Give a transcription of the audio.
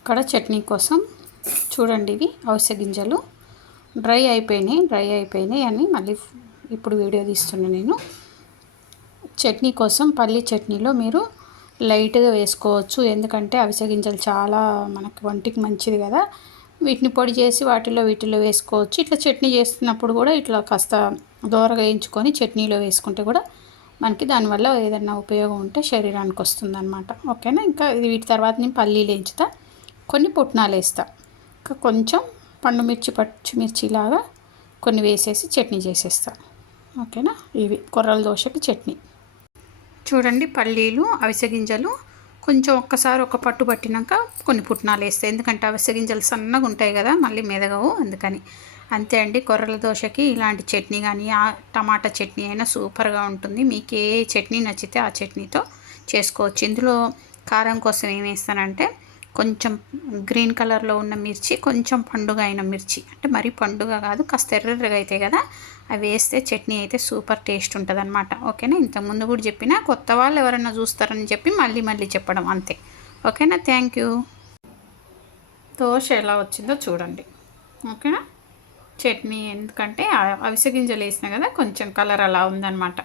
ఇక్కడ చట్నీ కోసం చూడండి, ఇవి అవిసె గింజలు డ్రై అయిపోయినాయి అని మళ్ళీ ఇప్పుడు వీడియో తీస్తున్నాను నేను. చట్నీ కోసం పల్లి చట్నీలో మీరు లైట్గా వేసుకోవచ్చు, ఎందుకంటే అవిసె గింజలు చాలా మనకి వంటికి మంచిది కదా. వీటిని పొడి చేసి వీటిలో వేసుకోవచ్చు. ఇట్లా చట్నీ చేస్తున్నప్పుడు కూడా ఇట్లా కాస్త దోరగా వేయించుకొని చట్నీలో వేసుకుంటే కూడా మనకి దానివల్ల ఏదైనా ఉపయోగం ఉంటే శరీరానికి వస్తుందన్నమాట. ఓకేనా. ఇంకా వీటి తర్వాత నేను పల్లీలు వేయించుతా, కొన్ని పుట్నాలు వేస్తా, ఇంకా కొంచెం పండుమిర్చి పచ్చిమిర్చి లాగా కొన్ని వేసేసి చట్నీ చేసేస్తా. ఓకేనా. ఇవి కొర్రల దోశకి చట్నీ. చూడండి, పల్లీలు అవిసె గింజలు కొంచెం ఒక్కసారి ఒక పట్టు పట్టినాక కొన్ని పుట్నాలు వేస్తాయి, ఎందుకంటే అవిసె గింజలు సన్నగా ఉంటాయి కదా, మళ్ళీ మెదగవు, అందుకని. అంతే అండి. కొర్రల దోశకి ఇలాంటి చట్నీ కానీ టమాటా చట్నీ అయినా సూపర్గా ఉంటుంది. మీకు ఏ చట్నీ నచ్చితే ఆ చట్నీతో చేసుకోవచ్చు. ఇందులో కారం కోసం ఏం వేస్తానంటే కొంచెం గ్రీన్ కలర్లో ఉన్న మిర్చి, కొంచెం పండుగ అయిన మిర్చి, అంటే మరీ పండుగ కాదు, కాస్త ఎర్రగా అవుతాయి కదా, అవి వేస్తే చట్నీ అయితే సూపర్ టేస్ట్ ఉంటుంది అనమాట. ఓకేనా. ఇంతకుముందు కూడా చెప్పిన, కొత్త వాళ్ళు ఎవరైనా చూస్తారని చెప్పి మళ్ళీ చెప్పడం అంతే. ఓకేనా. Thank you. దోశ ఎలా వచ్చిందో చూడండి. ఓకేనా. చట్నీ ఎందుకంటే అవిసె గింజలు వేసినా కదా, కొంచెం కలర్ అలా ఉందన్నమాట.